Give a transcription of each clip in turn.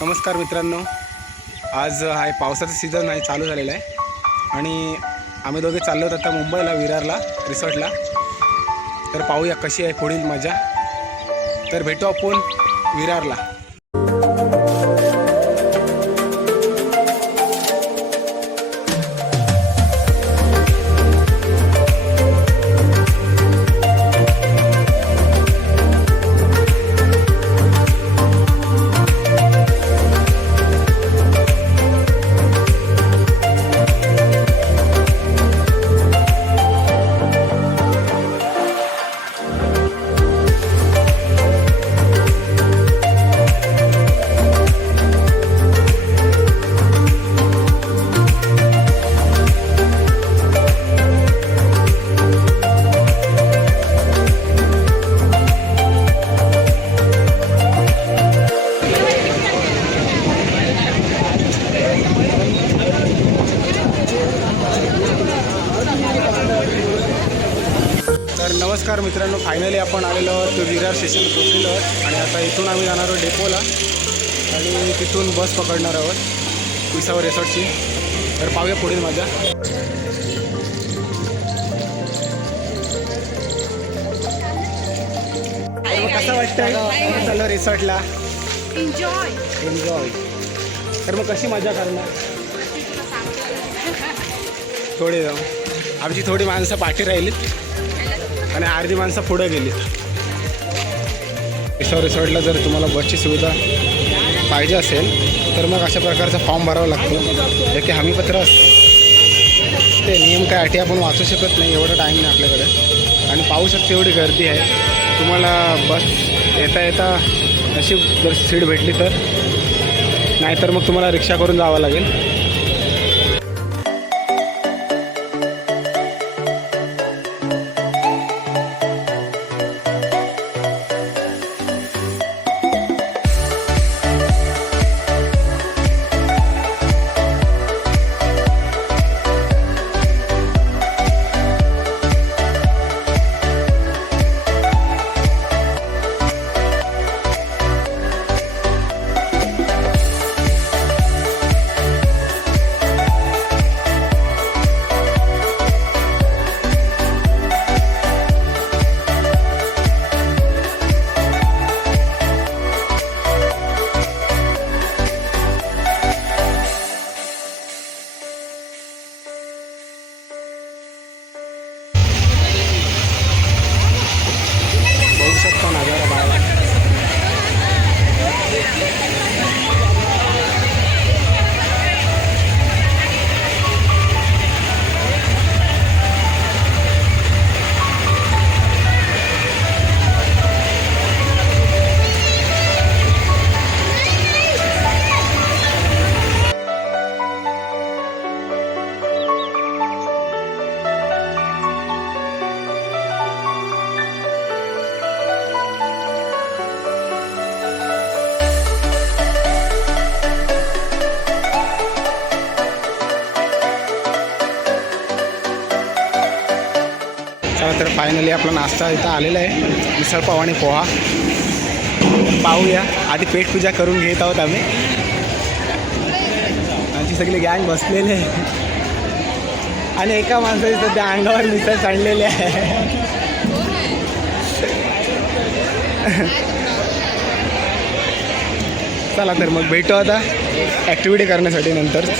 नमस्कार मित्रांनो, आज आहे पावसाचा सीझन आहे चालू झालेला आहे आणि आम्ही दोघे चाललो आहोत आता मुंबईला विरारला रिसॉर्टला. तर पाहूया कशी आहे पुढील मजा. तर भेटू आपण विरारला. तर नमस्कार मित्रांनो, फायनली आपण आलेलो आहोत विरार स्टेशन पोहोचलेलो आहोत आणि आता इथून आम्ही जाणार आहोत डेपोला आणि तिथून बस पकडणार आहोत विसावा रिसॉर्टची. तर पाहूया पुढील मजा. कसं वाटतं चाललं रिसॉर्टला? एन्जॉय. तर मग कशी मजा करणार? थोडी जाऊ आमची थोडी माणसं पाठी राहिलीत आणि अर्धी माणसं पुढे गेली. रिसॉर्टला जर तुम्हाला बसची सुविधा पाहिजे असेल तर मग अशा प्रकारचा फॉर्म भरावा लागतो, जे की हमीपत्र असतं. ते नियम काय अटी आपण वाचू शकत नाही, एवढा टाईम नाही आपल्याकडे. आणि पाहू शकते एवढी गर्दी आहे. तुम्हाला बस येता येता नशीब जर सीट भेटली तर, नाहीतर मग तुम्हाला रिक्षा करून जावं लागेल. तर फायनली आपला नाश्ता इथं आलेला आहे, मिसळपाव आणि पोहा. पाहूया. आधी पेटपूजा करून घेत आहोत आम्ही. आमची सगळी गँग बसलेली आहे आणि एका माणसाची सध्या अंगावर मिसळ सांडलेली आहे. चला तर मग भेटू आता ॲक्टिव्हिटी करण्यासाठी नंतर.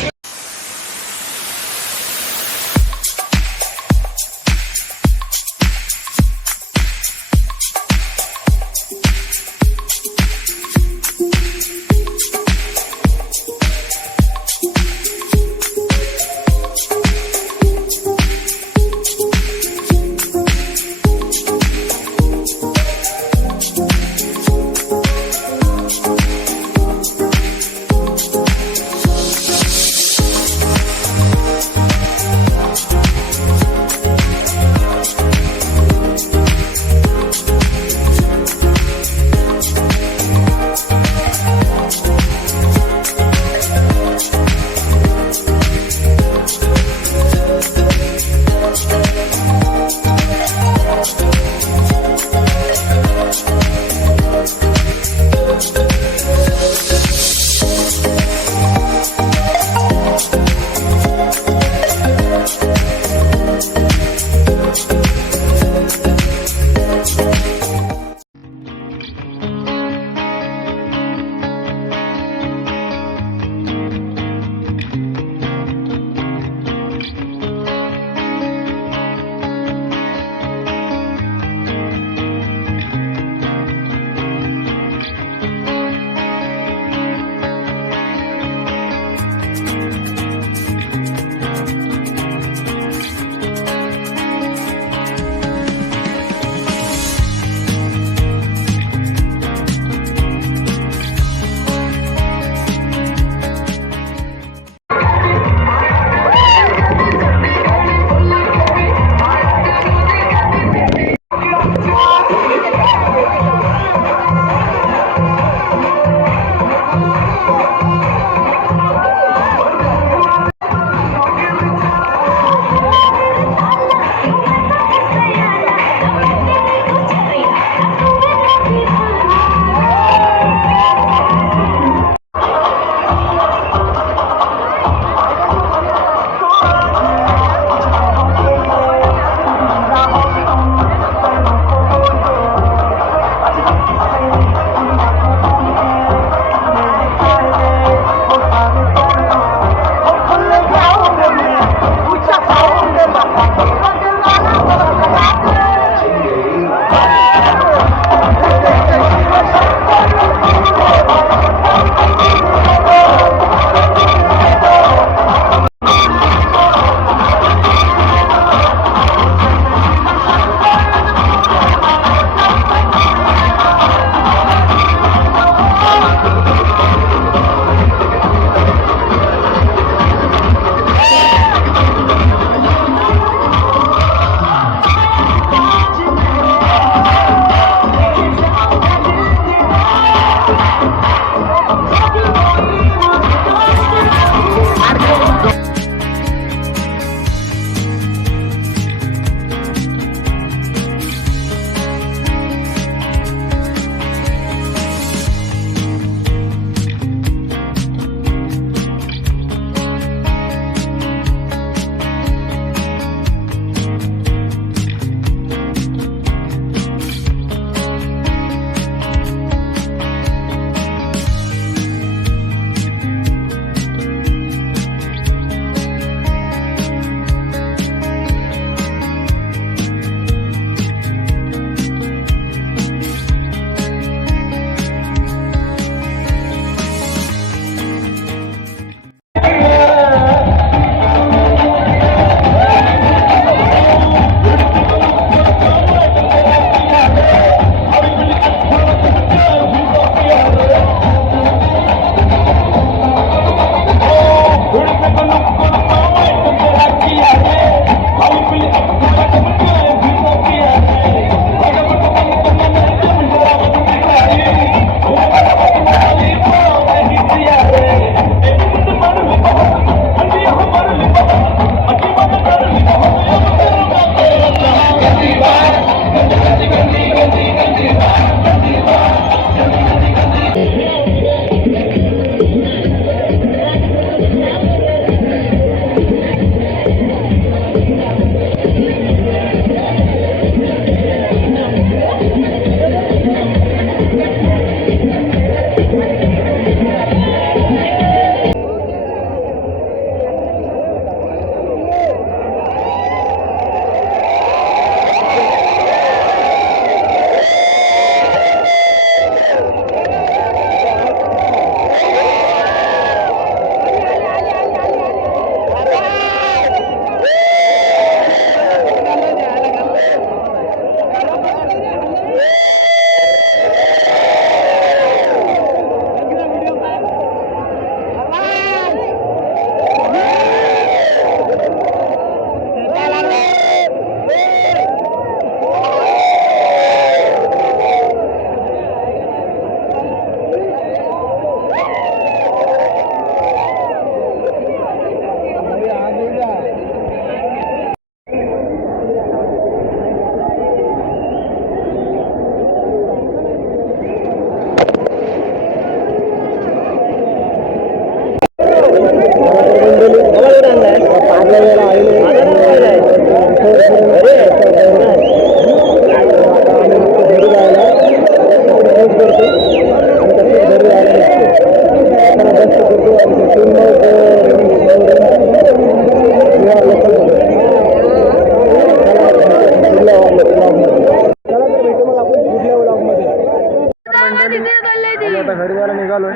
आता घरी जायला निघालोय.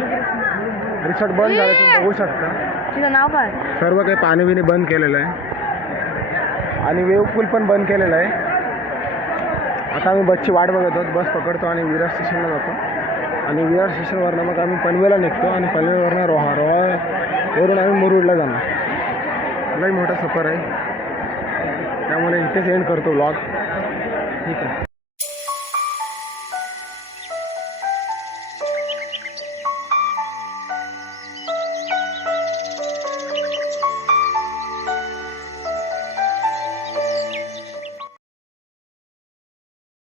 रिसॉर्ट बंद झालं तुम्ही बघू शकता. तिचं नाव काय? सर्व काही पाणी बिणी बंद केलेलं आहे आणि वेव पूल पण बंद केलेला आहे. आता आम्ही बसची वाट बघत आहोत. बस पकडतो आणि विरार स्टेशनला जातो आणि विरार स्टेशनवरनं मग आम्ही पनवेलला निघतो आणि पनवेलवरनं रोहावरून आम्ही मुरुडला जाणार. लई मोठा सफर आहे त्यामुळे इथेच एंड करतो व्लॉग. ठीक आहे.